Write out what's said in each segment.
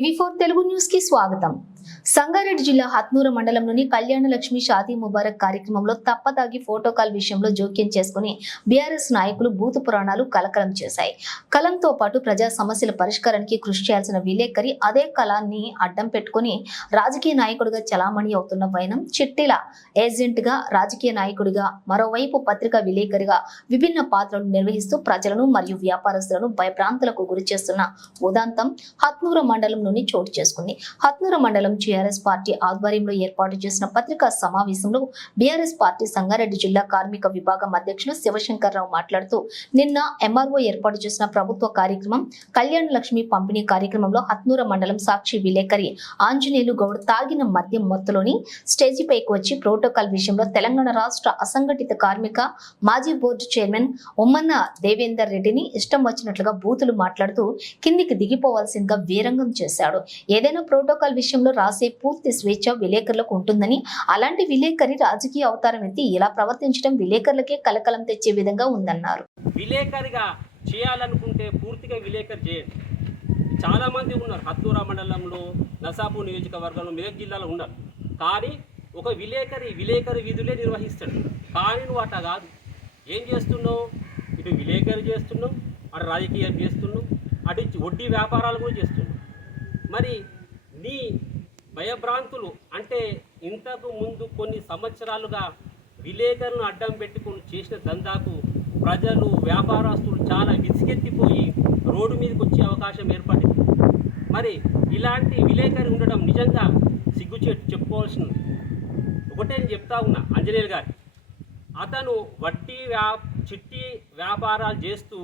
టీవీ4 Telugu news కి స్వాగతం. సంగారెడ్డి జిల్లా హత్నూరు మండలంలోని కళ్యాణ లక్ష్మి షాదీ ముబారక్ కార్యక్రమంలో తప్పతాగి ఫోటో కాల్ విషయంలో జోక్యం చేసుకుని బీఆర్ఎస్ నాయకులు బూతు పురాణాలు కలకలం చేశాయి. కలంతో పాటు ప్రజా సమస్యల పరిష్కారానికి కృషి చేయాల్సిన విలేకరి అదే కళాన్ని అడ్డం పెట్టుకుని రాజకీయ నాయకుడిగా చలామణి అవుతున్న వైనం చిట్టిల ఏజెంట్ గా రాజకీయ నాయకుడిగా మరోవైపు పత్రికా విలేకరిగా విభిన్న పాత్రలు నిర్వహిస్తూ ప్రజలను మరియు వ్యాపారస్తులను భయభ్రాంతులకు గురి చేస్తున్న ఉదాంతం హత్నూరు మండలంలోని చోటు చేసుకుంది. హత్నూరు మండలం టీఆర్ఎస్ పార్టీ ఆధ్వర్యంలో ఏర్పాటు చేసిన పత్రికా సమావేశంలో బీఆర్ఎస్ పార్టీ సంగారెడ్డి జిల్లా కార్మిక విభాగం అధ్యక్షులు శివశంకర్రావు మాట్లాడుతూ నిన్న ఎంఆర్ఓ ఏర్పాటు చేసిన ప్రభుత్వ కార్యక్రమం కళ్యాణ లక్ష్మి పంపిణీ కార్యక్రమంలో హత్నూరు మండలం సాక్షి విలేకరి ఆంజనేయులు గౌడ్ తాగిన మద్యం మొత్తులోని స్టేజీ పైకి వచ్చి ప్రోటోకాల్ విషయంలో తెలంగాణ రాష్ట్ర అసంఘటిత కార్మిక మాజీ బోర్డు చైర్మన్ ఉమ్మన్న దేవేందర్ రెడ్డిని ఇష్టం వచ్చినట్లుగా బూతులు మాట్లాడుతూ కిందికి దిగిపోవాల్సిందిగా వీరంగం చేశాడు. ఏదైనా ప్రోటోకాల్ విషయంలో రాసే పూర్తి స్వేచ్ఛ విలేకరులకు ఉంటుందని, అలాంటి విలేకరి రాజకీయ అవతారం ఎత్తి ఇలా ప్రవర్తించడం విలేకరులకే కలకలం తెచ్చే విధంగా ఉందన్నారు. విలేకరిగా చేయాలనుకుంటే పూర్తిగా విలేకరి చేయండి. చాలా మంది ఉన్నారు హత్నూరా మండలంలో, నసాపూర్ నియోజకవర్గంలో, మెదక్ జిల్లాలో ఉన్నారు. కానీ ఒక విలేకరి విధులే నిర్వహిస్తాడు. కానీ నువ్వు అట్లా కాదు. ఏం చేస్తున్నావు? ఇటు విలేకరి చేస్తున్నావు, అటు రాజకీయం చేస్తున్నావు, అటు వడ్డీ వ్యాపారాలు కూడా చేస్తున్నావు. మరి నీ భయభ్రాంతులు అంటే ఇంతకు ముందు కొన్ని సంవత్సరాలుగా విలేకరులను అడ్డం పెట్టుకుని చేసిన దందాకు ప్రజలు, వ్యాపారస్తులు చాలా విసిగెత్తిపోయి రోడ్డు మీదకి వచ్చే అవకాశం ఏర్పడింది. మరి ఇలాంటి విలేకరి ఉండడం నిజంగా సిగ్గుచేటు చెప్పుకోవాల్సింది. ఒకటే నేను చెప్తా ఉన్నా ఆంజనేయులు గారు, అతను చిట్టి వ్యాపారాలు చేస్తూ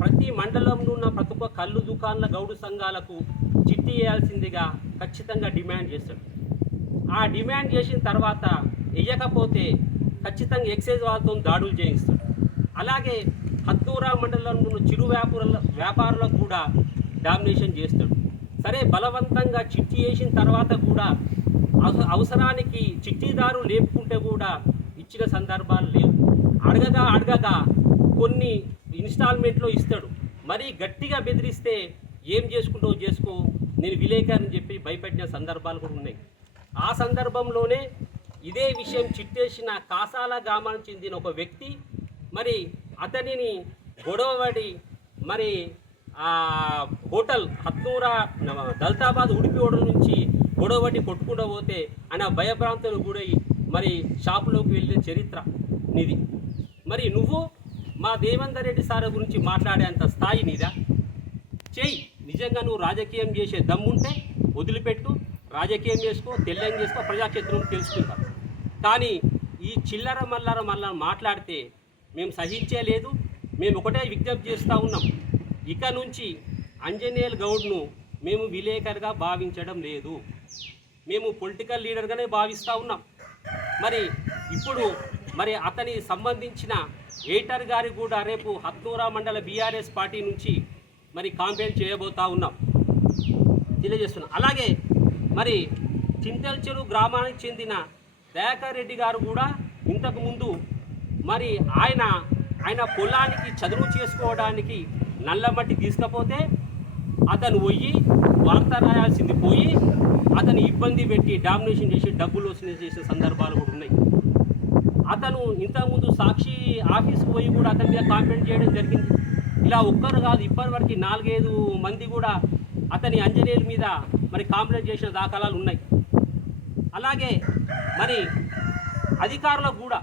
ప్రతి మండలంలో ఉన్న ప్రతి ఒక్క కళ్ళు దుకాణాల గౌడు సంఘాలకు చిట్టి వేయాల్సిందిగా ఖచ్చితంగా డిమాండ్ చేస్తాడు. ఆ డిమాండ్ చేసిన తర్వాత వేయకపోతే ఖచ్చితంగా ఎక్సైజ్ వాళ్ళతో దాడులు చేయిస్తాడు. అలాగే హత్నూరా మండలంలో ఉన్న చిరు వ్యాపారులకు కూడా డామినేషన్ చేస్తాడు. సరే, బలవంతంగా చిట్టి వేసిన తర్వాత కూడా అవసరానికి చిట్టిదారు లేపుకుంటే కూడా ఇచ్చిన సందర్భాలు లేవు. అడగగా కొన్ని ఇన్స్టాల్మెంట్లో ఇస్తాడు. మరీ గట్టిగా బెదిరిస్తే ఏం చేసుకుంటావు చేసుకో, నేను విలేకరిని చెప్పి భయపెట్టిన సందర్భాలు కూడా ఉన్నాయి. ఆ సందర్భంలోనే ఇదే విషయం చిట్టేసిన కాసాల గ్రామానికి చెందిన ఒక వ్యక్తి మరి అతనిని గొడవపడి మరి హోటల్ హత్నూరా దళితాబాద్ ఉడిపి హోటల్ నుంచి గొడవపడి కొట్టుకుంటూ పోతే ఆయన భయభ్రాంతులు గురై మరి షాపులోకి వెళ్ళిన చరిత్ర నీది. మరి నువ్వు మా దేవేందర్ రెడ్డి సార్ గురించి మాట్లాడేంత స్థాయి నీదా? చెయ్యి. నిజంగా నువ్వు రాజకీయం చేసే దమ్ముంటే వదిలిపెట్టు, రాజకీయం చేసుకో, తెల్లంగా చేసుకో, ప్రజాక్షేత్రం తెలుసుకుంటాం. కానీ ఈ చిల్లర మల్లర మాట్లాడితే మేము సహించేలేదు. మేము ఒకటే విజ్ఞప్తి చేస్తూ ఉన్నాం, ఇక నుంచి ఆంజనేయులు గౌడ్ను మేము విలేకరిగా భావించడం లేదు, మేము పొలిటికల్ లీడర్గానే భావిస్తూ ఉన్నాం. మరి ఇప్పుడు అతని సంబంధించిన ఎడిటర్ గారి కూడా రేపు హత్నూరా మండల బీఆర్ఎస్ పార్టీ నుంచి మరి కాంప్లైంట్ చేయబోతా ఉన్నాం, తెలియజేస్తున్నాం. అలాగే మరి చింతల్ చెరువు గ్రామానికి చెందిన దయాకర్ రెడ్డి గారు కూడా ఇంతకుముందు మరి ఆయన పొలానికి చదువు చేసుకోవడానికి నల్లమట్టి తీసుకపోతే అతను పోయి వార్త రాయాల్సింది పోయి అతను ఇబ్బంది పెట్టి డామినేషన్ చేసి డబ్బులు వసూలు చేసిన సందర్భాలు కూడా ఉన్నాయి. అతను ఇంతకుముందు సాక్షి ఆఫీస్కి పోయి కూడా అతని మీద కాంప్లైంట్ చేయడం జరిగింది. ఇలా ఒక్కరు కాదు, ఇప్పటివరకు 4-5 మంది కూడా అతని ఆంజనేయుల మీద మరి కాంప్లైంట్ చేసిన దాఖలాలు ఉన్నాయి. అలాగే మరి అధికారులకు కూడా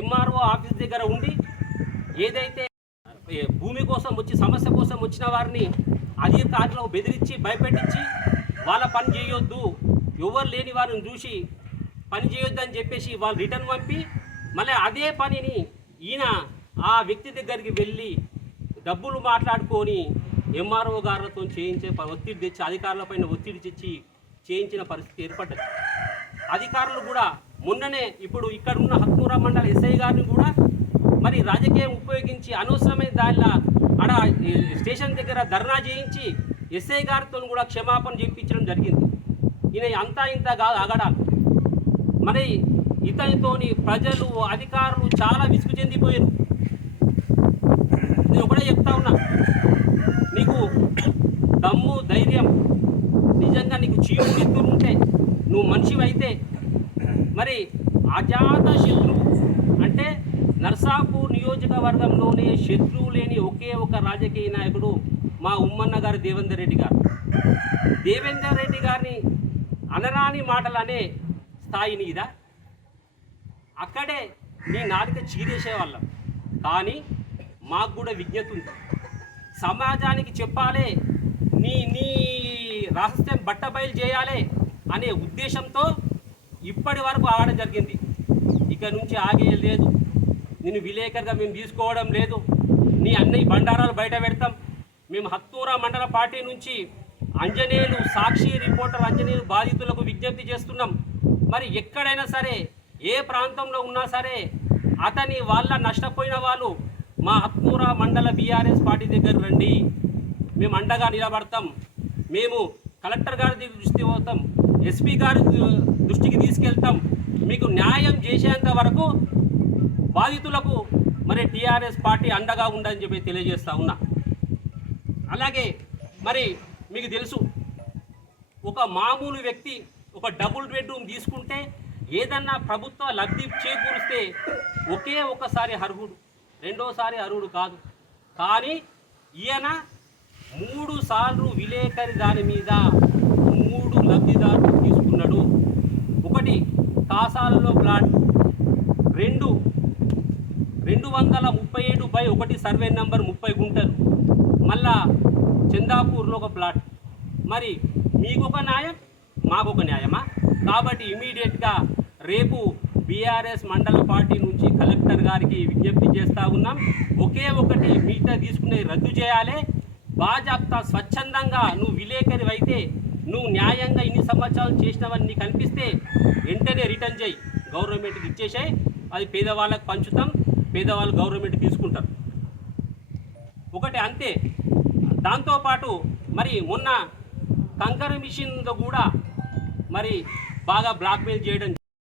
ఎంఆర్ఓ ఆఫీస్ దగ్గర ఉండి ఏదైతే భూమి కోసం వచ్చి సమస్య కోసం వచ్చిన వారిని అధికారులకు బెదిరించి భయపెట్టించి వాళ్ళ పని చేయొద్దు, ఎవరు లేని వారిని చూసి పని చేయొద్దు అని చెప్పేసి వాళ్ళు రిటర్న్ పంపి మళ్ళీ అదే పనిని ఈయన ఆ వ్యక్తి దగ్గరికి వెళ్ళి డబ్బులు మాట్లాడుకొని ఎంఆర్ఓ గారులతో చేయించే ఒత్తిడి తెచ్చి అధికారులపైన ఒత్తిడి తెచ్చి చేయించిన పరిస్థితి ఏర్పడ్డది. అధికారులు కూడా మొన్ననే ఇప్పుడు ఇక్కడ ఉన్న హత్నూరా మండల ఎస్ఐ గారిని కూడా మరి రాజకీయం ఉపయోగించి అనవసరమైన దానిలో ఆడ స్టేషన్ దగ్గర ధర్నా చేయించి ఎస్ఐ గారితో కూడా క్షమాపణ చెప్పించడం జరిగింది. ఈయన అంతా ఇంత కాదు అగడాలు. మరి ఇతనితోని ప్రజలు, అధికారులు చాలా విసుగు చెందిపోయారు. నేను ఒకటే చెప్తా ఉన్నా, నీకు దమ్ము ధైర్యం నిజంగా నీకు చీము నెత్తురు ఉంటే నువ్వు మనిషివైతే మరి అజాత శత్రువు అంటే నర్సాపూర్ నియోజకవర్గంలోనే శత్రువు లేని ఒకే ఒక రాజకీయ నాయకుడు మా ఉమ్మన్న గారు దేవేందర్ రెడ్డి గారు. దేవేందర్ రెడ్డి గారిని అనరాని మాటలు అనే స్థాయి నీదా? అక్కడే నీ నాలుక చీరేసేవాళ్ళం. కానీ మాకు కూడా విజ్ఞత ఉంది, సమాజానికి చెప్పాలి, నీ నీ రహస్యం బట్టబయలు చేయాలి అనే ఉద్దేశంతో ఇప్పటి వరకు ఆడడం జరిగింది. ఇక నుంచి ఆగేది లేదు, నేను విలేకరుగా మేము తీసుకోవడం లేదు, నీ అన్ని బండారాలు బయట పెడతాం. మేము హత్తూరా మండల పార్టీ నుంచి అంజనేయులు సాక్షి రిపోర్టర్ అంజనేయులు బాధితులకు విజ్ఞప్తి చేస్తున్నాం. మరి ఎక్కడైనా సరే ఏ ప్రాంతంలో ఉన్నా సరే అతని వాళ్ళ నష్టపోయిన వాళ్ళు మా హత్తూరా మండల బీఆర్ఎస్ పార్టీ దగ్గర రండి, మేము అండగా నిలబడతాం. మేము కలెక్టర్ గారి దృష్టి పోతాం, ఎస్పీ గారి దృష్టికి తీసుకెళ్తాం. మీకు న్యాయం చేసేంత వరకు బాధితులకు మరి టీఆర్ఎస్ పార్టీ అండగా ఉందని చెప్పి తెలియజేస్తా ఉన్నా. అలాగే మరి మీకు తెలుసు, ఒక మామూలు వ్యక్తి ఒక డబుల్ బెడ్రూమ్ తీసుకుంటే ఏదన్నా ప్రభుత్వ లబ్ధి చేకూరిస్తే ఒకే ఒకసారి అర్హుడు, రెండోసారి అర్హుడు కాదు. కానీ ఈయన 3 సార్లు విలేకరి దాని మీద 3 లబ్ధిదారులు తీసుకున్నాడు. ఒకటి కాసాలలో ప్లాట్, 237/1 సర్వే నంబర్ 30 గుంటలు, మళ్ళా చందాపూర్లో ఒక ప్లాట్. మరి మీకొక న్యాయం మాకొక న్యాయమా? కాబట్టి ఇమీడియట్గా రేపు బీఆర్ఎస్ మండల పార్టీ నుంచి కలెక్టర్ గారికి విజ్ఞప్తి చేస్తూ ఉన్నాం. ఒకే ఒకటి మిగతా తీసుకునే రద్దు చేయాలి. బాజాప్తా స్వచ్ఛందంగా నువ్వు విలేకరి అయితే, నువ్వు న్యాయంగా ఇన్ని సంవత్సరాలు చేసినవన్నీ కనిపిస్తే వెంటనే రిటర్న్ చేయి, గవర్నమెంట్కి ఇచ్చేసాయి, అది పేదవాళ్ళకి పంచుతాం, పేదవాళ్ళు గవర్నమెంట్ తీసుకుంటారు. ఒకటి అంతే. దాంతోపాటు మరి మొన్న కంకర మిషన్తో కూడా మరి బాగా బ్లాక్మెయిల్ చేయడం